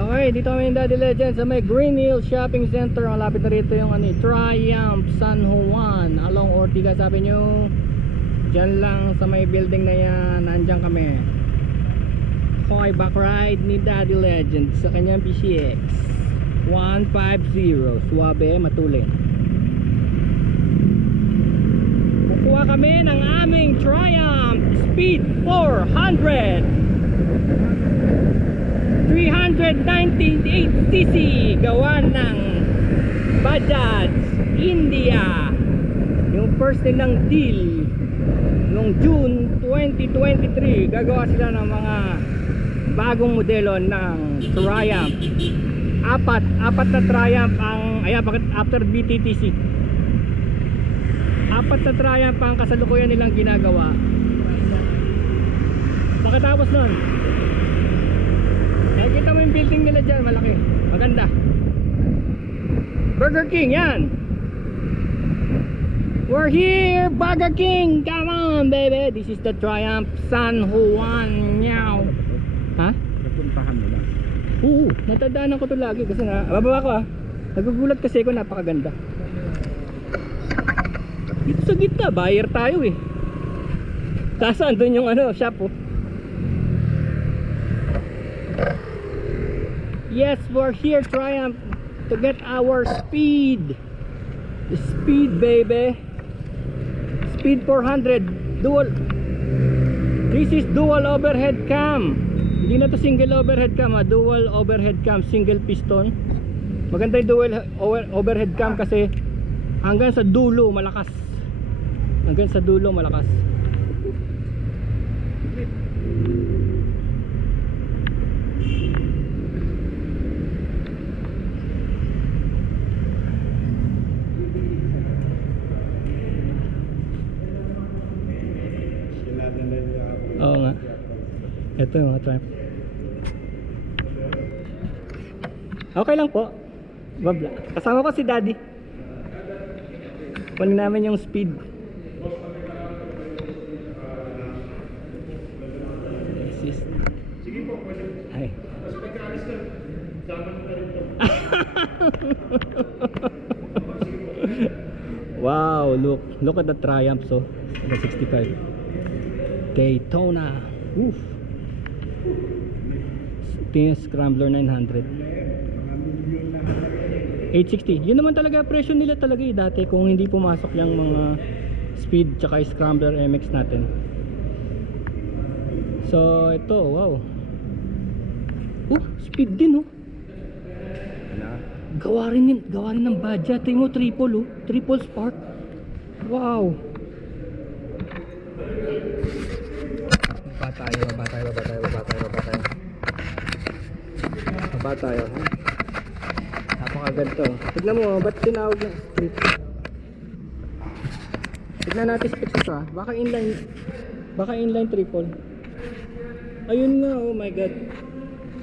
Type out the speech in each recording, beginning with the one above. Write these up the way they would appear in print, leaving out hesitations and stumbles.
Okay, dito kami yung Daddy Legend sa may Green Hill Shopping Center. Malapit na rito yung Triumph San Juan along Ortigas Avenue. Diyan lang sa may building na yan, nandyan kami. Okay, back ride ni Daddy Legend sa kanyang PCX 150. Suwabe, matulin. Kukuha kami ng aming Triumph Speed 400 398cc gawa ng Bajaj India. Yung first nilang deal noong June 2023, gagawa sila ng mga bagong modelo ng Triumph. Apat na Triumph ang after BTTC. Apat na Triumph ang kasalukuyan nilang ginagawa. Pagkatapos nun, nakikita mo yung building nila dyan, malaki, maganda. Burger King, yan. We're here, Burger King, come on baby. This is the Triumph San Juan. Meow. Ha? Napuntahan mo lang. Oo, natandaan ko to lagi kasi bababa ko nagugulat kasi ako, napakaganda. Dito sa gitna, buyer tayo eh. Tapos andun yung shop oh. Yes, we're here Triumph to get our speed. The speed baby. Speed 400 dual. This is dual overhead cam. Hindi na to single overhead cam, dual overhead cam, single piston. Maganda yung dual overhead cam kasi hanggang sa dulo malakas. Hanggang sa dulo malakas. Oo nga. Ito yung mga Triumph. Okay lang po. Babla. Kasama ko si Daddy. Kunin namin yung speed. Sige po, pwede. Ay. Mas pagkaalis ka, zaman na rin to. Wow, look at the Triumph, so the 65 Daytona. Oof. Ito yung Scrambler 900 860. Yun naman talaga presyo nila talaga dati kung hindi pumasok yung mga Speed tsaka Scrambler MX natin. So ito, wow. Speed din gawa rin ng Bajaj. Tingnan mo, triple spark. Wow. Baba tayo. Napakaganto. Tignan mo, ba't tinawag na street? Tignan natin specs ito baka inline triple. Ayun nga, oh my god.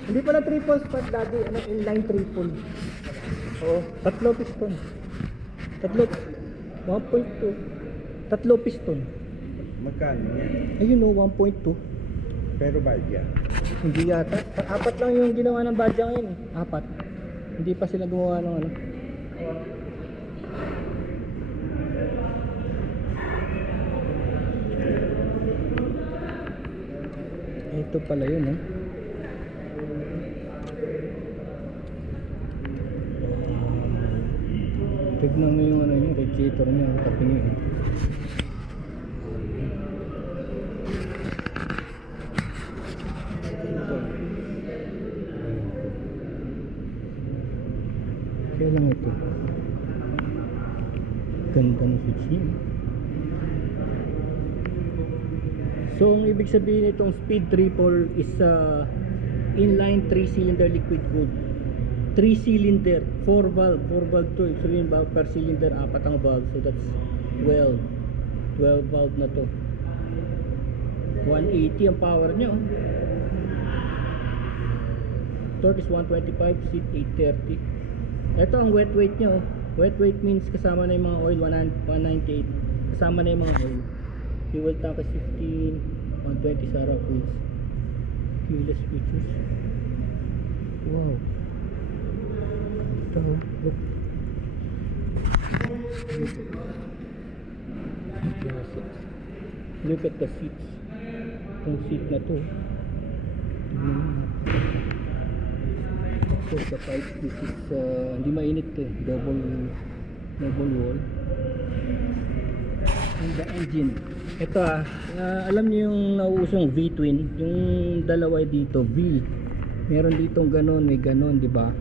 Hindi pala triple spark, Daddy. Inline triple. Oo, tatlo piston. 1.2. Tatlo piston. Magkano yan? Ayun o, 1.2. Pero bayad yan. Hindi yata. Apat lang yung ginawa ng Badja ngayon eh. Apat. Hindi pa sila gumawa ng Ito pala yun eh. Tignan mo yung yung radiator niya, tabi niya. Kaya lang ito. Ganda ng switch niya. So ang ibig sabihin itong Speed Triple is inline 3-cylinder liquid cooled. 3-cylinder, 4 valve to. So yung valve per cylinder, 4 ang valve. So that's 12 valve na to. 180 ang power nyo. Torque is 125, seat 830. Ito ang wet weight nyo. Wet weight means kasama na yung mga oil, 198. Kasama na yung mga oil. Fuel tank is 15, 120 Sarah wheels. Keyless features. Wow. ganda oh. Look. Look at the seats. Itong seat na to. For the pipes, this is hindi mainit eh. Double wall. And the engine. Ito alam niyo yung nauusong V-twin, yung dalawa dito V. Meron ditong ganon, may ganon, di ba?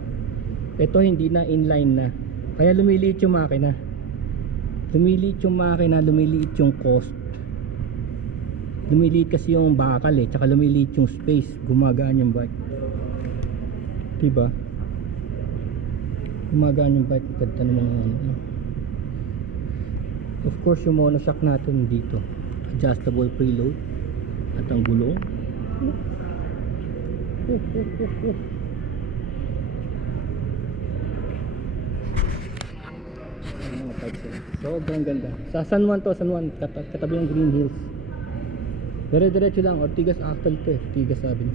Ito hindi na inline na. Kaya lumiliit yung makina. Lumiliit yung cost. Lumiliit kasi yung bakal eh, tsaka lumiliit yung space, gumagaan yung bike. Diba? Gumagaan yung bike, ganda ng mga ano. Of course yung monoshock natin dito, adjustable preload at ang gulong. Sobrang ganda. Sa San Juan to, katabi ng Green Hills. Dire-diretso lang, Ortigas actually to eh. Ortigas sabi niya.